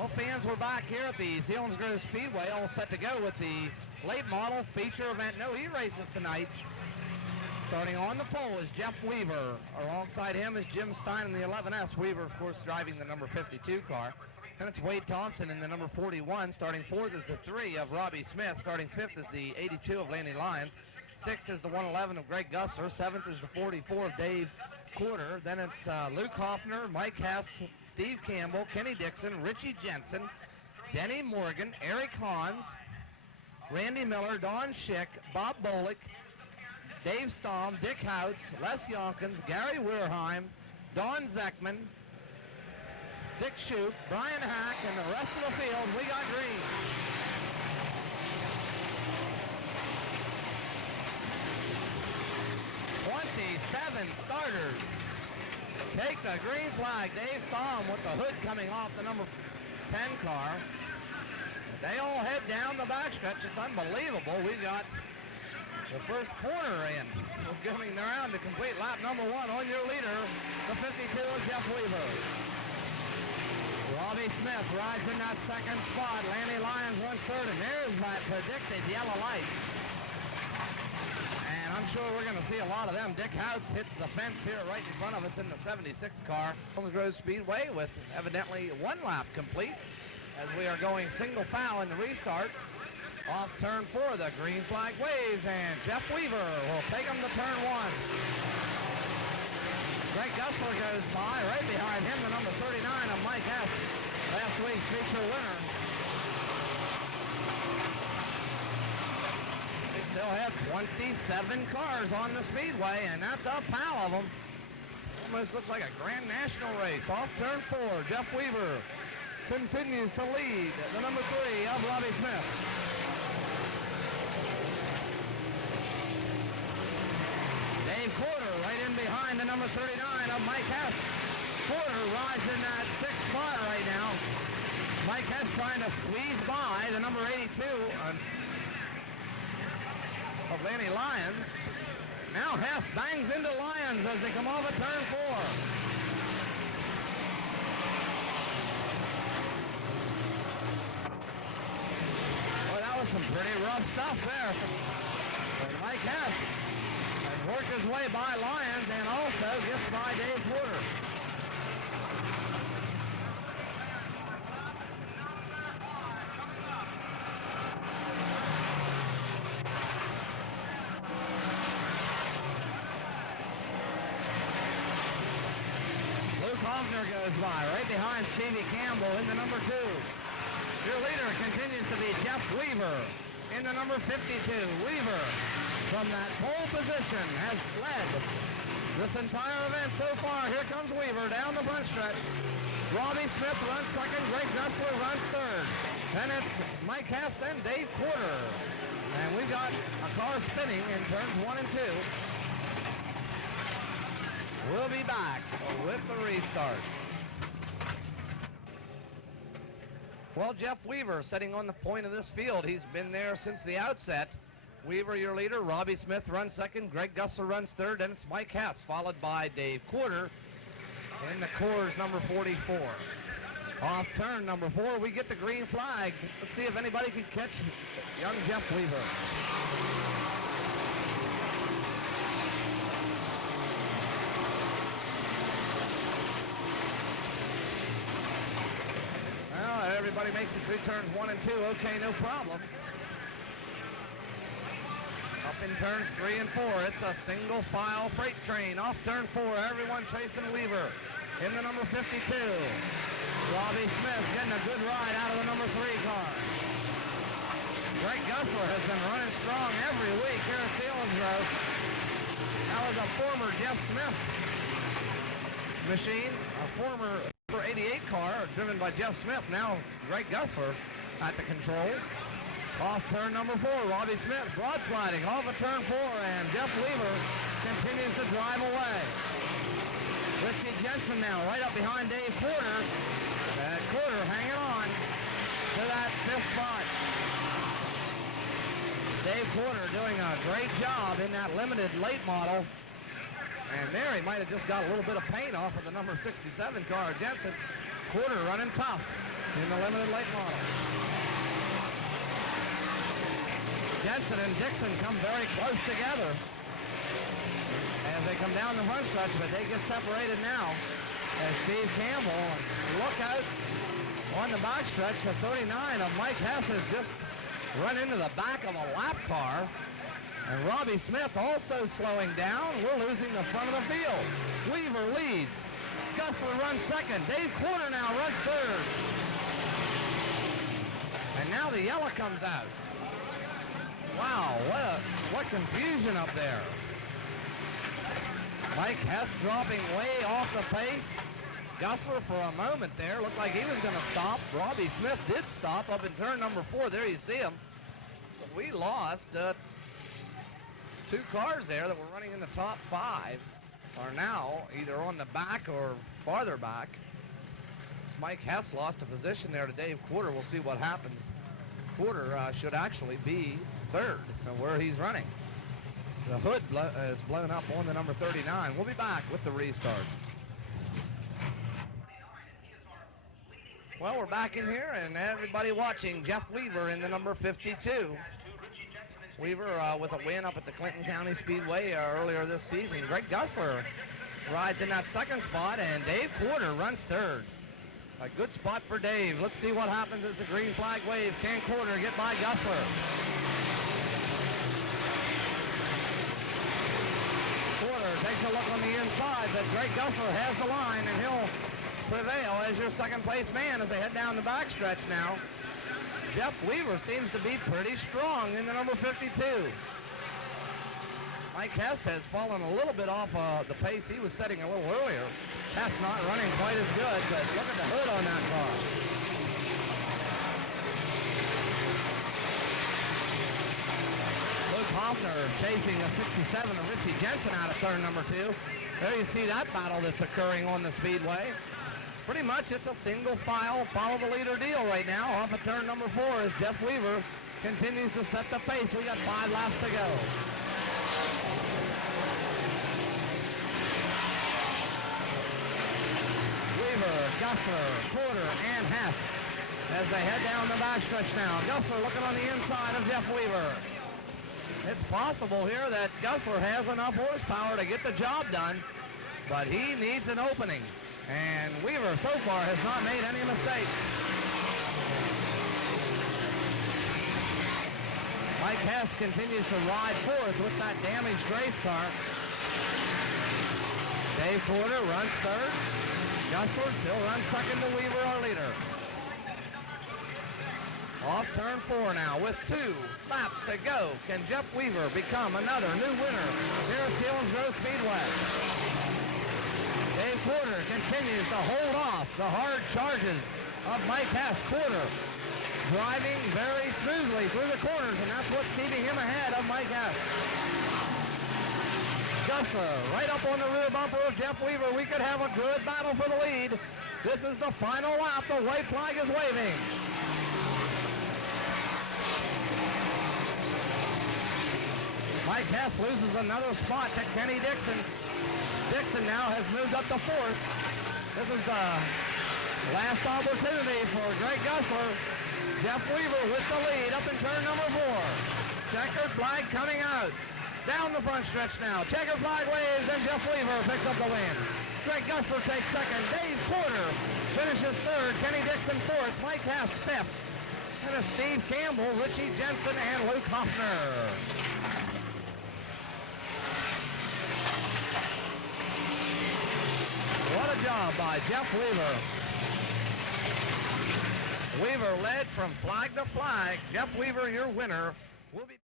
Well, fans, we're back here at the Selinsgrove Speedway, all set to go with the late model feature event no heat races tonight. Starting on the pole is Jeff Weaver. Alongside him is Jim Stein in the 11S. Weaver, of course, driving the number 52 car. And it's Wade Thompson in the number 41. Starting fourth is the 3 of Robbie Smith. Starting fifth is the 82 of Lanny Lyons. Sixth is the 111 of Greg Gussler. Seventh is the 44 of Dave Quarter. Then it's Luke Hoffner, Mike Hess, Steve Campbell, Kenny Dixon, Richie Jensen, Denny Morgan, Eric Hans, Randy Miller, Don Schick, Bob Bolick, Dave Stamm, Dick Houts, Les Yonkins, Gary Weirheim, Don Zeckman, Dick Shoup, Brian Hack, and the rest of the field. We got green. 27 starters take the green flag. Dave Stamm with the hood coming off the number 10 car. They all head down the backstretch. It's unbelievable. We've got the first corner in. We're coming around to complete lap number 1 on your leader. The 52 is Jeff Weaver. Robbie Smith rides in that second spot. Lanny Lyons runs third, and there's that predicted yellow light. And I'm sure we're going to see a lot of them. Dick Houts hits the fence here right in front of us in the 76 car. Selinsgrove Speedway with evidently 1 lap complete as we are going single foul in the restart. Off turn 4, the green flag waves, and Jeff Weaver will take him to turn 1. Greg Gussler goes by. Right behind him, the number 39 of Mike Hess, last week's feature winner. We still have 27 cars on the speedway, and that's a pile of them. Almost looks like a Grand National race. Off turn 4, Jeff Weaver continues to lead the number 3 of Robbie Smith. Dave Quarter right in behind the number 39 of Mike Hess. Quarter rides in that 6th spot right now. Mike Hess trying to squeeze by the number 82 of Lanny Lyons. Now Hess bangs into Lyons as they come over turn 4. Boy, that was some pretty rough stuff there. Mike Hess has worked his way by Lyons and also gets by Dave Quarter. Hoffner goes by, right behind Stevie Campbell in the number 2. Your leader continues to be Jeff Weaver in the number 52. Weaver, from that pole position, has led this entire event so far. Here comes Weaver down the front stretch. Robbie Smith runs second. Greg Gussler runs third. Then it's Mike Hess and Dave Quarter. And we've got a car spinning in turns 1 and 2. We'll be back with the restart. Well, Jeff Weaver sitting on the point of this field. He's been there since the outset. Weaver, your leader. Robbie Smith runs second. Greg Gussler runs third. And it's Mike Hess, followed by Dave Quarter in the Coors number 44. Off turn number 4, we get the green flag. Let's see if anybody can catch young Jeff Weaver. Well, everybody makes it through turns 1 and 2. Okay, no problem. Up in turns 3 and 4, it's a single file freight train. Off turn 4, everyone chasing Weaver in the number 52. Robbie Smith getting a good ride out of the number 3 car. Greg Gussler has been running strong every week here at Selinsgrove. That was a former Jeff Smith machine, a former 88 car driven by Jeff Smith. Now Greg Gussler at the controls. Off turn number 4, Robbie Smith broadsliding off of turn 4, and Jeff Weaver continues to drive away. Richie Jensen now right up behind Dave Quarter. Quarter hanging on to that 5th spot. Dave Quarter doing a great job in that limited late model. And there he might have just got a little bit of paint off of the number 67 car, Jensen. Quarter running tough. in the limited late model. Jensen and Dixon come very close together as they come down the front stretch, but they get separated now as Steve Campbell, look out on the back stretch. The 39 of Mike Hess has just run into the back of a lap car. And Robbie Smith also slowing down. We're losing the front of the field. Weaver leads. Gussler runs second. Dave Corner now runs third. And now the yellow comes out. Wow, what confusion up there. Mike Hess dropping way off the pace. Gussler for a moment there looked like he was going to stop. Robbie Smith did stop up in turn number 4. There you see him. But we lost 2 cars there that were running in the top 5 are now either on the back or farther back. Mike Hess lost a position there to Dave Quarter. We'll see what happens. Quarter should actually be third where he's running. The hood is blown up on the number 39. We'll be back with the restart. Well, we're back in here, and everybody watching Jeff Weaver in the number 52. Weaver with a win up at the Clinton County Speedway earlier this season. Greg Gussler rides in that second spot, and Dave Quarter runs third. A good spot for Dave. Let's see what happens as the green flag waves. Can Quarter get by Gussler? Quarter takes a look on the inside, but Greg Gussler has the line, and he'll prevail as your second place man as they head down the backstretch now. Jeff Weaver seems to be pretty strong in the number 52. Mike Hess has fallen a little bit off the pace he was setting a little earlier. Hess not running quite as good, but look at the hood on that car. Luke Hoffner chasing a 67 of Richie Jensen out of turn number 2. There you see that battle that's occurring on the Speedway. Pretty much it's a single file, follow the leader deal right now off of turn number 4 as Jeff Weaver continues to set the pace. We got 5 laps to go. Weaver, Gussler, Quarter, and Hess as they head down the backstretch now. Gussler looking on the inside of Jeff Weaver. It's possible here that Gussler has enough horsepower to get the job done, but he needs an opening. And Weaver so far has not made any mistakes. Mike Hess continues to ride forth with that damaged race car. Dave Quarter runs third. Gussler still runs second to Weaver, our leader. Off turn 4 now with 2 laps to go. Can Jeff Weaver become another new winner here at Selinsgrove Speedway? Dave Quarter continues to hold off the hard charges of Mike Hess. Quarter driving very smoothly through the corners, and that's what's keeping him ahead of Mike Hess. Gussler right up on the rear bumper of Jeff Weaver. We could have a good battle for the lead. This is the final lap. The white flag is waving. Mike Hess loses another spot to Kenny Dixon. Dixon now has moved up to 4th. This is the last opportunity for Greg Gussler. Jeff Weaver with the lead up in turn number 4. Checkered flag coming out. Down the front stretch now. Checkered flag waves and Jeff Weaver picks up the win. Greg Gussler takes second. Dave Quarter finishes third. Kenny Dixon 4th. Mike Hess 5th. And a Steve Campbell, Richie Jensen, and Luke Hoffner. What a job by Jeff Weaver. Weaver led from flag to flag. Jeff Weaver, your winner. Will be